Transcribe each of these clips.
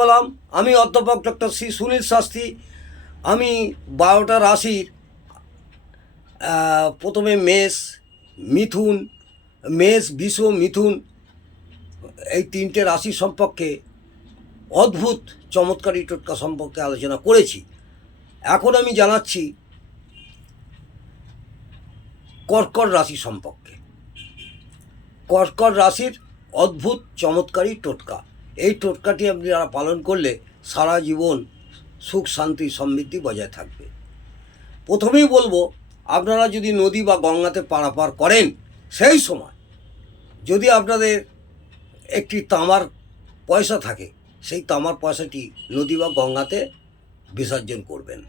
বললাম আমি অধ্যাপক ডক্টর শ্রী সুনীল শাস্ত্রী। আমি 12টা রাশির প্রথমে মেষ, মিথুন, মেষ, বৃষ, মিথুন এই 3টে রাশি সম্পর্কে অদ্ভুত চমৎকারী টোটকা সম্পর্কে আলোচনা করেছি। এখন আমি জানাচ্ছি কর্কট রাশি সম্পর্কে। কর্কট রাশির অদ্ভুত চমৎকারী টোটকা। এই টোটকাটি আপনারা পালন করলে সারা জীবন সুখ শান্তি সমৃদ্ধি বজায় থাকবে। প্রথমেই বলবো, আপনারা যদি নদী বা গঙ্গাতে পারাপার করেন, সেই সময় যদি আপনাদের একটি তামার পয়সা থাকে, সেই তামার পয়সাটি নদী বা গঙ্গাতে বিসর্জন করবেন।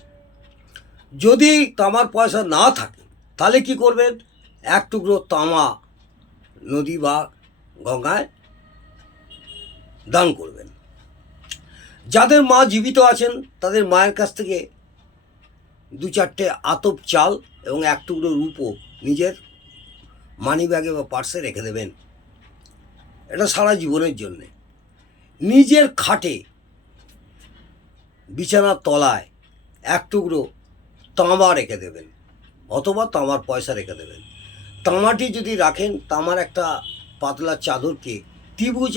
যদি তামার পয়সা না থাকে তাহলে কি করবেন, এক টুকরো তামা নদী বা গঙ্গায় দান করবেন। যাদের মা জীবিত আছেন তাদের মায়ের কাছ থেকে 2-4টে আতপ চাল এবং এক টুকরো রূপো নিজের মানি ব্যাগে বা পার্সে রেখে দেবেন। এটা সারা জীবনের জন্যে। নিজের খাটে বিছানার তলায় এক টুকরো তামা রেখে দেবেন, অথবা তামার পয়সা রেখে দেবেন। তামাটি যদি রাখেন, তামার একটা পাতলা চাদরকে ত্রিভুজ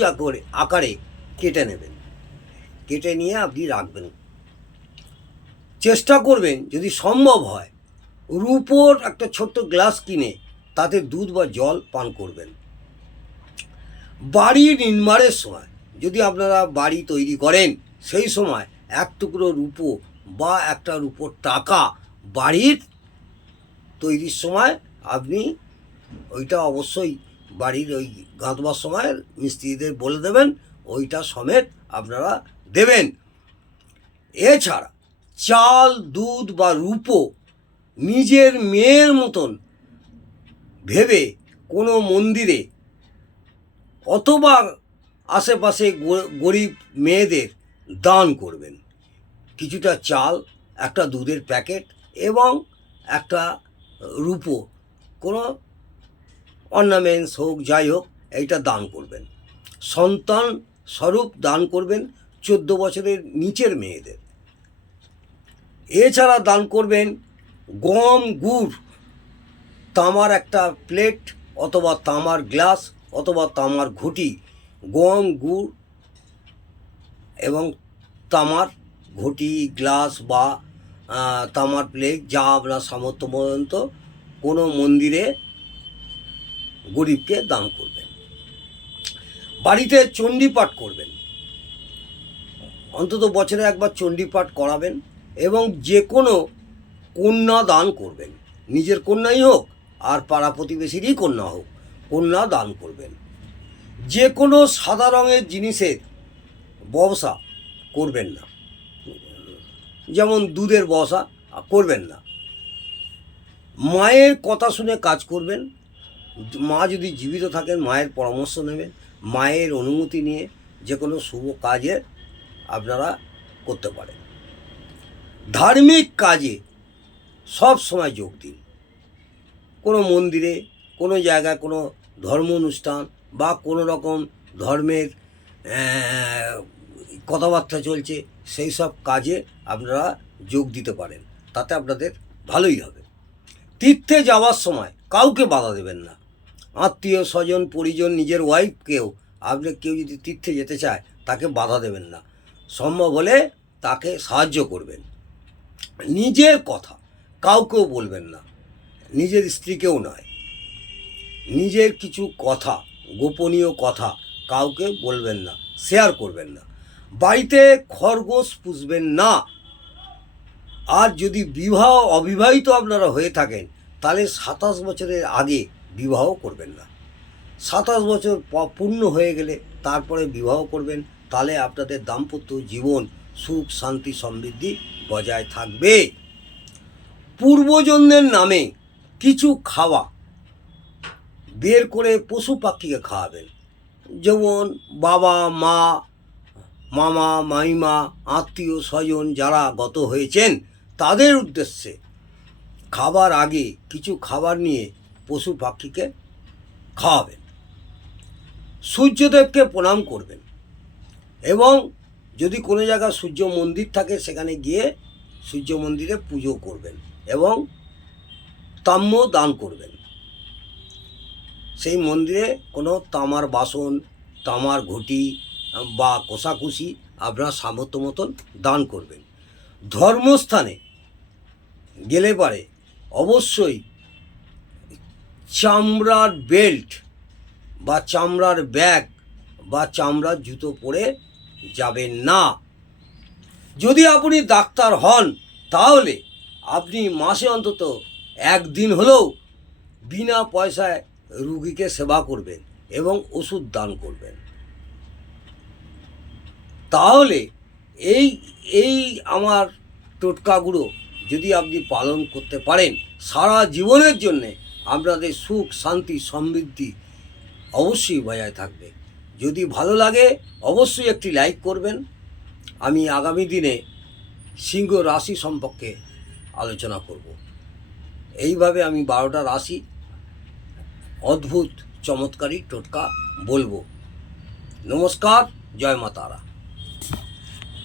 আকারে কেটে নেবেন। কেটে নিয়ে আপনি রাখবেন। চেষ্টা করবেন যদি সম্ভব হয় রূপোর একটা ছোট্ট গ্লাস কিনে তাতে দুধ বা জল পান করবেন। বাড়ি নির্মাণের সময় যদি আপনারা বাড়ি তৈরি করেন, সেই সময় এক টুকরো রূপো বা একটা রূপোর টাকা বাড়ির তৈরির সময় আপনি ওইটা অবশ্যই বাড়ির ওই গাঁথবার সময় মিস্ত্রিদের বলে দেবেন, ওইটা সমেত আপনারা দেবেন। এছাড়া চাল, দুধ বা রূপো নিজের মেয়ের মতন ভেবে কোনো মন্দিরে অথবা আশেপাশে গরিব মেয়েদের দান করবেন। কিছুটা চাল, একটা দুধের প্যাকেট এবং একটা রূপো কোনো অর্নামেন্টস হোক, যাই হোক, এইটা দান করবেন। সন্তান স্বরূপ দান করবেন 14 বছরের নিচের মেয়েদের। এছাড়া দান করবেন গম, গুড়, তামার একটা প্লেট অথবা তামার গ্লাস অথবা তামার ঘটি, গম, গুড় এবং তামার ঘটি, গ্লাস বা তামার প্লেট, যা আপনার সামর্থ্য পর্যন্ত কোনো মন্দিরে গরিবকে দান করবেন। বাড়িতে চণ্ডীপাঠ করবেন, অন্তত বছরে একবার চণ্ডীপাঠ করাবেন। এবং যে কোনো কন্যা দান করবেন, নিজের কন্যাই হোক আর পাড়া প্রতিবেশীরই কন্যা হোক, কন্যা দান করবেন। যে কোনো সাদা রঙের জিনিসের ব্যবসা করবেন না, যেমন দুধের ব্যবসা করবেন না। মায়ের কথা শুনে কাজ করবেন। মা যদি জীবিত থাকেন মায়ের পরামর্শ নেবেন, মায়ের অনুমতি নিয়ে যে কোনো শুভ কাজে আপনারা করতে পারেন। ধার্মিক কাজে সব সময় যোগ দিন। কোনো মন্দিরে, কোনো জায়গায় কোনো ধর্ম অনুষ্ঠান বা কোনো রকম ধর্মের কথাবার্তা চলছে, সেই সব কাজে আপনারা যোগ দিতে পারেন, তাতে আপনাদের ভালোই হবে। তীর্থে যাওয়ার সময় কাউকে বাধা দেবেন না। আত্মীয় স্বজন, পরিজন, নিজের ওয়াইফকেও আপনি কেউ যদি তীর্থে যেতে চায় তাকে বাধা দেবেন না। সম্ভব হলে তাকে সাহায্য করবেন। নিজের কথা কাউকেও বলবেন না, নিজের স্ত্রীকেও নয়। নিজের কিছু কথা, গোপনীয় কথা কাউকে বলবেন না, শেয়ার করবেন না। বাড়িতে খরগোশ পুষবেন না। আর যদি অবিবাহিত আপনারা হয়ে থাকেন তাহলে 27 বছরের আগে বিবাহ করবেন না। 27 বছর পূর্ণ হয়ে গেলে তারপরে বিবাহ করবেন, তাহলে আপনাদের দাম্পত্য জীবন সুখ শান্তি সমৃদ্ধি বজায় থাকবে। পূর্বজন্মের নামে কিছু খাওয়া বের করে পশু পাখিকে খাওয়াবেন। যেমন বাবা মা, মামা মাইমা, আত্মীয় স্বজন যারা গত হয়েছেন তাদের উদ্দেশ্যে খাবার আগে কিছু খাবার নিয়ে পশু পাখিকে খাওয়াবেন। সূর্যদেবকে প্রণাম করবেন এবং যদি কোনো জায়গায় সূর্য মন্দির থাকে সেখানে গিয়ে সূর্য মন্দিরে পুজো করবেন এবং তাম্য দান করবেন। সেই মন্দিরে কোনো তামার বাসন, তামার ঘটি বা কোষাকুষি আপনার সামর্থ্য মতন দান করবেন। ধর্মস্থানে গেলে পারে অবশ্যই চামড়ার বেল্ট বা চামড়ার ব্যাগ বা চামড়ার জুতো পরে যাবেন না। যদি আপনি ডাক্তার হন তাহলে আপনি মাসে অন্তত একদিন হলেও বিনা পয়সায় রুগীকে সেবা করবেন এবং ওষুধ দান করবেন। তাহলে এই আমার টোটকাগুলো যদি আপনি পালন করতে পারেন, সারা জীবনের জন্যে আপনাদের সুখ, শান্তি, সমৃদ্ধি অবশ্যই বজায় থাকবে। যদি ভালো লাগে অবশ্যই একটি লাইক করবেন। আমি আগামী দিনে সিংহ রাশি সম্পর্কে আলোচনা করব। এইভাবে আমি 12টা রাশি অদ্ভুত চমৎকারী টোটকা বলবো। নমস্কার, জয় মা তারা।